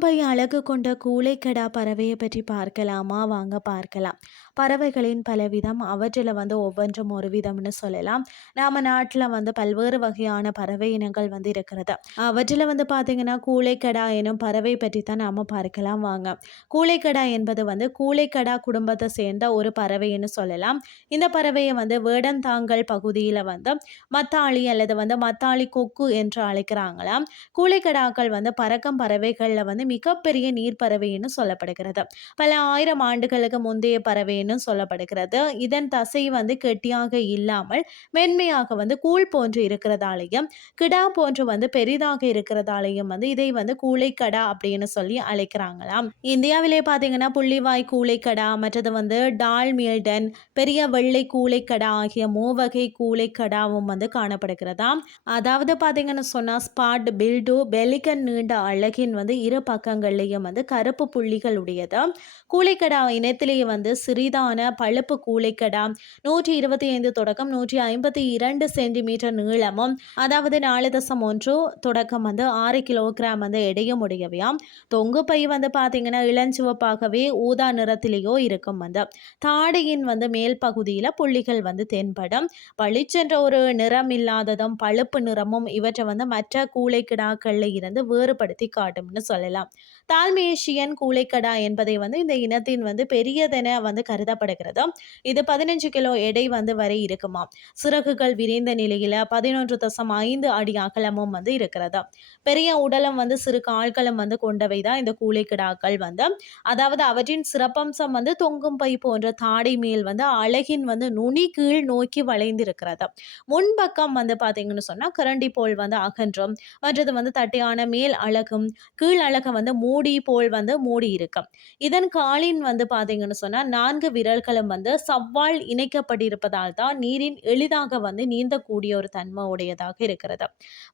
கொண்ட கூளைக்கடா பறவையை பற்றி பார்க்கலாமா? வாங்க பார்க்கலாம். பறவைகளின் பலவிதம் அவற்றில் வந்து ஒவ்வொன்றும் ஒரு விதம்னு சொல்லலாம். நாம் நாட்டில் வந்து பல்வேறு வகையான பறவை இனங்கள் வந்து இருக்கிறது. அவற்றில் வந்து பார்த்திங்கன்னா கூளைக்கடா எனும் பறவை பற்றி தான் நாம் பார்க்கலாம். வாங்க. கூளைக்கடா என்பது வந்து கூளைக்கடா குடும்பத்தை சேர்ந்த ஒரு பறவைன்னு சொல்லலாம். இந்த பறவையை வந்து வேடந்தாங்கல் பகுதியில் வந்து மத்தாளி அல்லது வந்து மத்தாளி கொக்கு என்று அழைக்கிறாங்களாம். கூளைக்கடாக்கள் வந்து பறக்கும் பறவைகளில் வந்து மிகப்பெரிய நீர் பறவைன்னு சொல்லப்படுகிறது. பல ஆயிரம் ஆண்டுகளுக்கு முந்தைய பறவைன்னு சொல்லப்படுகிறது. இதன் தசை வந்து கெட்டியாக இல்லாமல் மென்மையாக வந்து கூழ் போன்று இருக்கிறதாலையும் கிடா போன்று வந்து பெரிதாக இருக்கிறதாலையும் வந்து இதை வந்து கூளைக்கடா அப்படின்னு சொல்லி அழைக்கிறாங்களாம். இந்தியாவிலே பார்த்தீங்கன்னா புள்ளிவாய் கூளைக்கடா மற்றது வந்து டால்மில்டன் பெரிய வெள்ளை கூளைக்கடா ஆகிய மூவகை கூளைக்கடாவும் வந்து காணப்படுகிறதாம். அதாவது பார்த்தீங்கன்னு சொன்னால் ஸ்பாட் பில்டு பெலிகன் நீண்ட அழகின் வந்து இரு பக்கங்கள்லேயும் வந்து கருப்பு புள்ளிகள் உடையது கூலைக்கடா இனத்திலேயே வந்து சிறிதான பழுப்பு கூலைக்கடா. நூற்றி இருபத்தி ஐந்து தொடக்கம் நூற்றி ஐம்பத்தி இரண்டு சென்டிமீட்டர் நீளமும் அதாவது நாலு தசம் ஒன்று தொடக்கம் வந்து ஆறு கிலோகிராம் வந்து எடையும் உடையவையாம் தொங்கு பை வந்து பார்த்தீங்கன்னா இளஞ்சிவப்பாகவே ஊதா நிறத்திலேயோ இருக்கும் வந்து. தாடையின் வந்து மேல் பகுதியில் புள்ளிகள் வந்து தென்படும். பளிச்சென்ற ஒரு நிறம் இல்லாததும் பழுப்பு நிறமும் இவற்றை வந்து மற்ற கூலைக்கிடாக்களில் இருந்து வேறுபடுத்தி காட்டும்னு சொல்லலாம். சொல்லலாம் தால்மேஷியன் கூலைக்கடா என்பதை வந்து இந்த இனத்தின் வந்து பெரியதென வந்து கருதப்படுகிறது. இது பதினஞ்சு கிலோ எடை வந்து வரை இருக்குமா சிறகுகள் விரிந்த நிலையில பதினொன்று தசம் ஐந்து அடி அகலமும் வந்து இருக்கிறது. பெரிய உடலம் வந்து சிறு கால்களும் வந்து கொண்டவை தான் இந்த கூலைக்கடாக்கள் வந்து. அதாவது அவற்றின் சிறப்பம்சம் வந்து தொங்கும் பை போன்ற தாடை மேல் வந்து அழகின் வந்து நுனி கீழ் நோக்கி வளைந்து இருக்கிறது முன்பக்கம் வந்து பார்த்தீங்கன்னு சொன்னால் கரண்டி போல் வந்து அகன்றும். மற்றது வந்து தட்டையான மேல் அழகும் கீழ் அழகை வந்து மூ மூடி போல் வந்து மூடி இருக்கும். இதன் காலின் வந்து பார்த்தீங்கன்னு சொன்னால் நான்கு விரல்களும் வந்து சவ்வால் இணைக்கப்பட்டிருப்பதால் தான் நீரின் எளிதாக வந்து நீந்தக்கூடிய ஒரு தன்மை உடையதாக இருக்கிறது.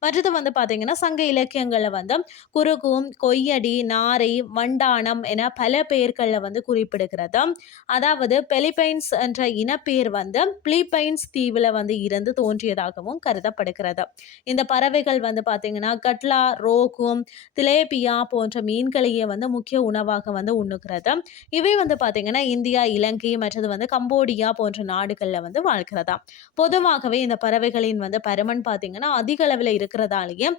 மற்றது வந்து பார்த்தீங்கன்னா சங்க இலக்கியங்களில் வந்து குறுகும் கொய்யடி நாரை வண்டானம் என பல பெயர்களில் வந்து குறிப்பிடுகிறது. அதாவது பெலிபைன்ஸ் என்ற இனப்பெயர் வந்து பிலிப்பைன்ஸ் தீவில் வந்து இருந்து தோன்றியதாகவும் கருதப்படுகிறது. இந்த பறவைகள் வந்து பார்த்தீங்கன்னா கட்லா ரோகும் திலேபியா போன்ற மீன் மீன்களையே வந்து முக்கிய உணவாக வந்து உண்ணுகிறது. இவை வந்து பார்த்திங்கன்னா இந்தியா இலங்கை மற்றது வந்து கம்போடியா போன்ற நாடுகளில் வந்து வாழ்கிறதா. பொதுவாகவே இந்த பறவைகளின் வந்து பருமன் பார்த்திங்கன்னா அதிக அளவில் இருக்கிறதாலேயே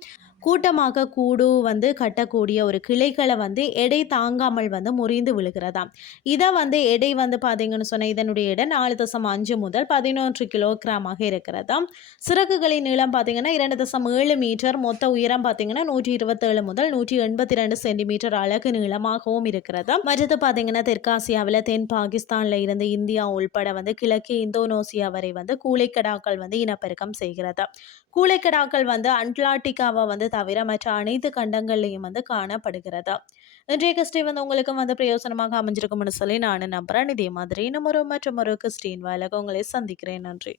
கூட்டமாக கூடு வந்து கட்டக்கூடிய ஒரு கிளைகளை வந்து எடை தாங்காமல் வந்து முறிந்து விழுகிறதாம். இதை வந்து எடை வந்து பார்த்தீங்கன்னு சொன்னால் இதனுடைய எடை நாலு தசம் அஞ்சு முதல் பதினொன்று கிலோகிராமாக இருக்கிறதாம். சிறகுகளின் நீளம் பார்த்தீங்கன்னா இரண்டு தசம் ஏழு மீட்டர் மொத்த உயரம் பார்த்தீங்கன்னா நூற்றி இருபத்தேழு முதல் நூற்றி எண்பத்தி ரெண்டு சென்டிமீட்டர் அழகு நீளமாகவும் இருக்கிறது மற்றது பார்த்தீங்கன்னா தெற்காசியாவில் தென் பாகிஸ்தானில் இருந்து இந்தியா உள்பட வந்து கிழக்கு இந்தோனேசியா வரை வந்து கூலைக்கடாக்கள் வந்து இனப்பெருக்கம் செய்கிறது கூலைக்கடாக்கள் வந்து அட்லாண்டிக்காவை வந்து தவிர மற்ற அனைத்து கண்டங்கள்லையும் வந்து காணப்படுகிறது. இன்றைய கிறிஸ்டி வந்து உங்களுக்கும் வந்து பிரயோசனமாக அமைஞ்சிருக்கும்னு சொல்லி நான் நம்புகிறேன் இதே மாதிரி நம்ம ஒரு மற்றும் ஒரு கிறிஸ்டின் வாயிலாக உங்களை சந்திக்கிறேன். நன்றி.